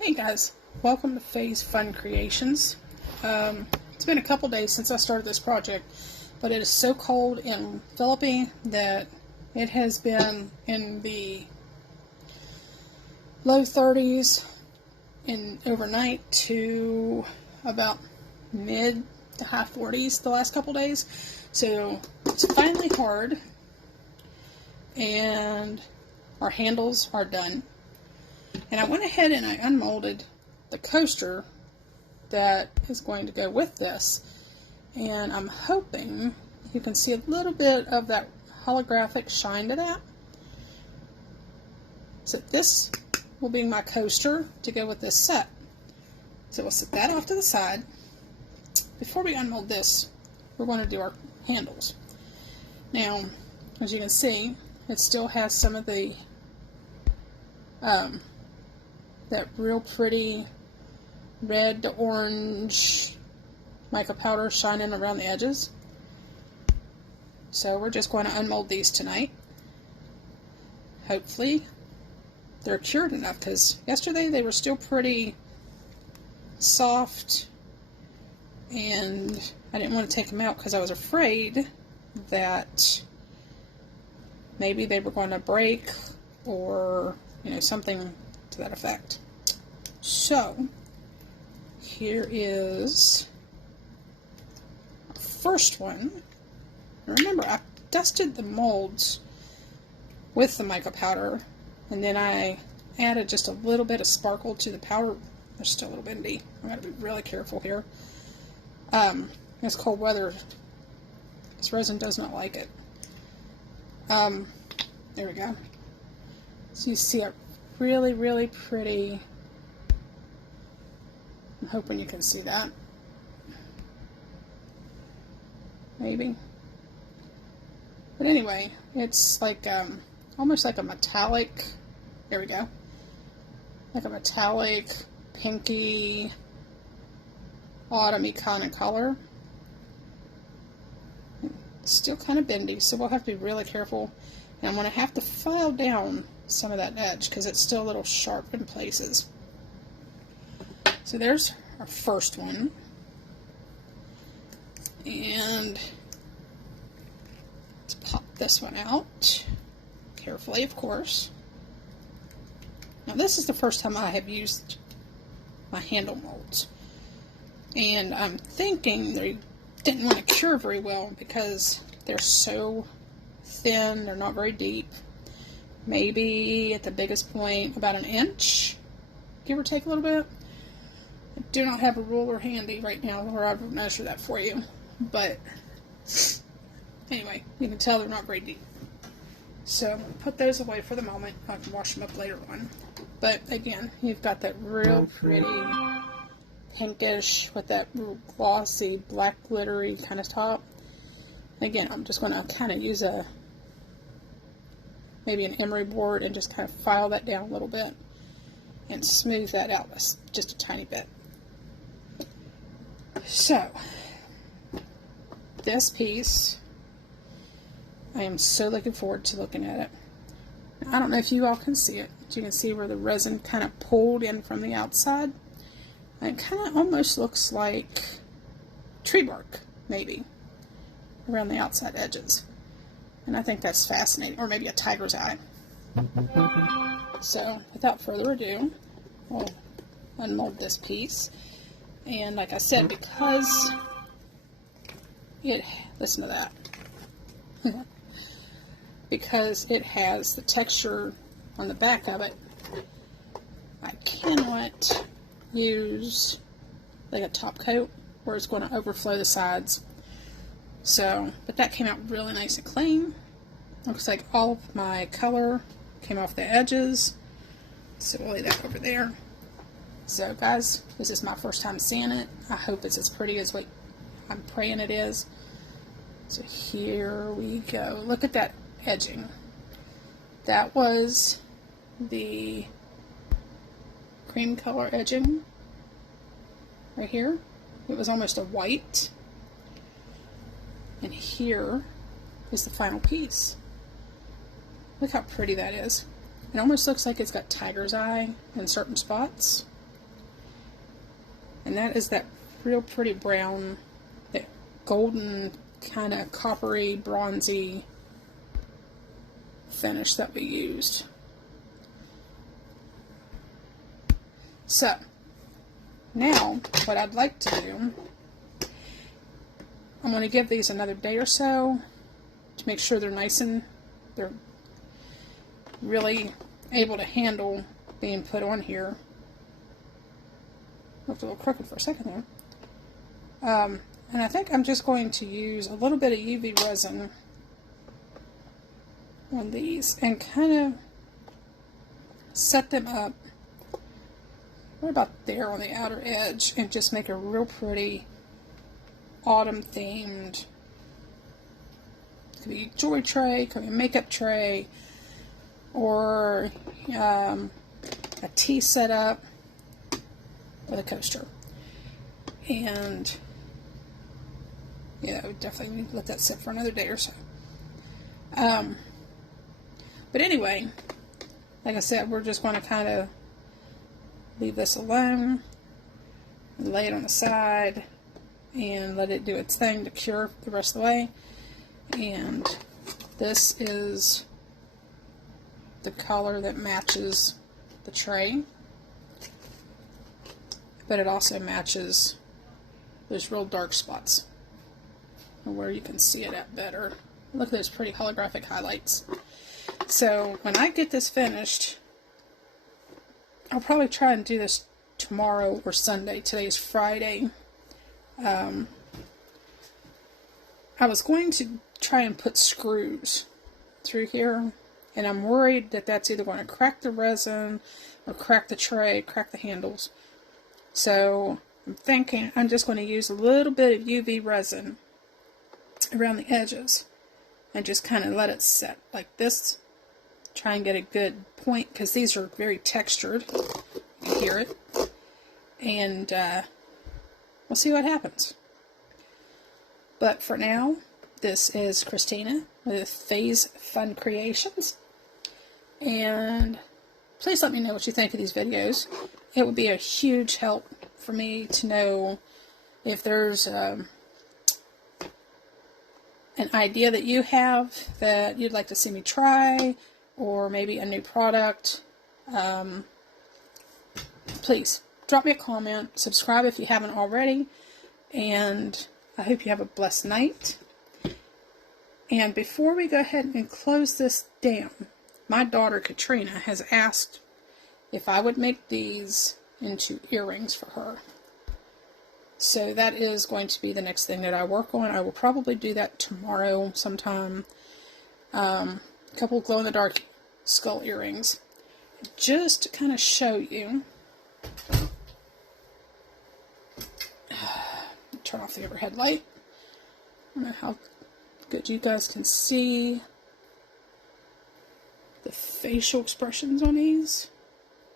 Hey guys, welcome to Faye's Fun Creations. It's been a couple days since I started this project, but it is so cold in Philippines that it has been in the low 30s in overnight to about mid to high 40s the last couple days. So it's finally hard, and our handles are done. And I went ahead and I unmolded the coaster that is going to go with this. And I'm hoping you can see a little bit of that holographic shine to that. So this will be my coaster to go with this set. So we'll set that off to the side. Before we unmold this, we're going to do our handles. Now, as you can see, it still has some of the that real pretty red to orange mica powder shining around the edges. So we're just going to unmold these tonight. Hopefully they're cured enough, because yesterday they were still pretty soft and I didn't want to take them out because I was afraid that maybe they were going to break or something to that effect. So here is our first one. Remember, I dusted the molds with the mica powder, and then I added just a little bit of sparkle to the powder. They're still a little bendy. I'm going to be really careful here. It's cold weather. This resin does not like it. There we go. So you see a really, really pretty. I'm hoping you can see that. Maybe. But anyway, it's like almost like a metallic. There we go. Like a metallic, pinky, autumny kind of color. It's still kind of bendy, so we'll have to be really careful. And I'm going to have to file down some of that edge because it's still a little sharp in places. So there's our first one. And let's pop this one out. Carefully, of course. Now this is the first time I have used my handle molds. And I'm thinking they didn't want to cure very well because they're so thin, they're not very deep. Maybe at the biggest point about an inch, give or take a little bit. I do not have a ruler handy right now where I would measure that for you, but anyway, you can tell they're not very deep. So I'm going to put those away for the moment. I can wash them up later on. But again, you've got that real pretty pinkish with that real glossy black glittery kind of top. And again, I'm just going to kind of use maybe an emery board and just kind of file that down a little bit and smooth that out just a tiny bit. So this piece, I am so looking forward to looking at it. Now, I don't know if you all can see it, but you can see where the resin kind of pulled in from the outside. And it kind of almost looks like tree bark, maybe, around the outside edges. And I think that's fascinating, or maybe a tiger's eye. So without further ado, we'll unmold this piece. And like I said, because listen to that. Because it has the texture on the back of it, I cannot use like a top coat where it's going to overflow the sides. So, but that came out really nice and clean. Looks like all of my color came off the edges. So we'll lay that over there. So guys, this is my first time seeing it. I hope it's as pretty as what I'm praying it is. So here we go. Look at that edging. That was the cream color edging right here. It was almost a white. And here is the final piece. Look how pretty that is. It almost looks like it's got tiger's eye in certain spots. And that is that real pretty brown, that golden kind of coppery, bronzy finish that we used. So, now what I'd like to do, I'm going to give these another day or so to make sure they're nice and they're really able to handle being put on here. Looked a little crooked for a second there. And I think I'm just going to use a little bit of UV resin on these and kind of set them up right about there on the outer edge and just make a real pretty autumn themed, could be jewelry tray, could be a makeup tray, or a tea setup with a coaster. And yeah, I would definitely need to let that sit for another day or so. But anyway, like I said, we're just going to kind of leave this alone, lay it on the side, and let it do its thing to cure the rest of the way. And this is the color that matches the tray, but it also matches those real dark spots where you can see it at better. Look at those pretty holographic highlights. So when I get this finished, I'll probably try and do this tomorrow or Sunday. Today's Friday. I was going to try and put screws through here, and I'm worried that that's either going to crack the resin or crack the tray, crack the handles. So I'm thinking I'm just going to use a little bit of UV resin around the edges and just kind of let it set like this. Try and get a good point, because these are very textured. You can hear it. And we'll see what happens. But for now, this is Christina with Phase Fun Creations. And please let me know what you think of these videos. It would be a huge help for me to know if there's an idea that you have that you'd like to see me try, or maybe a new product. Please drop me a comment, subscribe if you haven't already, and I hope you have a blessed night. And before we go ahead and close this down, my daughter Katrina has asked if I would make these into earrings for her. So that is going to be the next thing that I work on. I will probably do that tomorrow sometime. A couple glow-in-the-dark skull earrings. Just to kind of show you. Turn off the overhead light. I don't know how good you guys can see the facial expressions on these.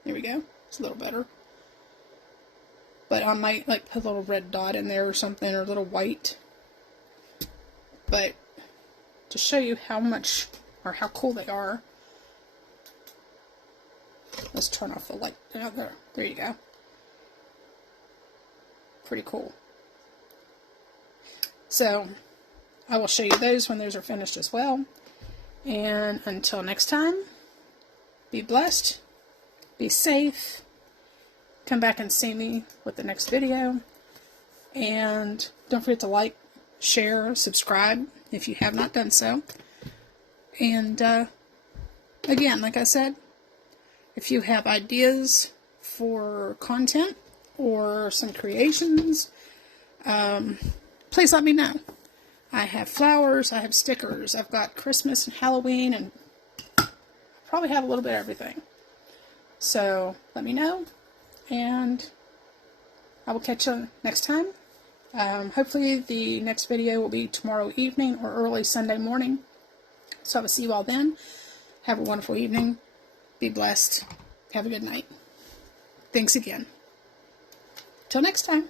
There we go. It's a little better. But I might like put a little red dot in there or something, or a little white. But to show you how much or how cool they are, let's turn off the light. There you go. Pretty cool. So I will show you those when those are finished as well. And until next time, be blessed, be safe. Come back and see me with the next video. And don't forget to like, share, subscribe if you have not done so. And again, like I said, if you have ideas for content or some creations, please let me know. I have flowers, I have stickers, I've got Christmas and Halloween, and probably have a little bit of everything. So let me know, and I will catch you next time. Hopefully the next video will be tomorrow evening or early Sunday morning. So I will see you all then. Have a wonderful evening. Be blessed. Have a good night. Thanks again. Till next time.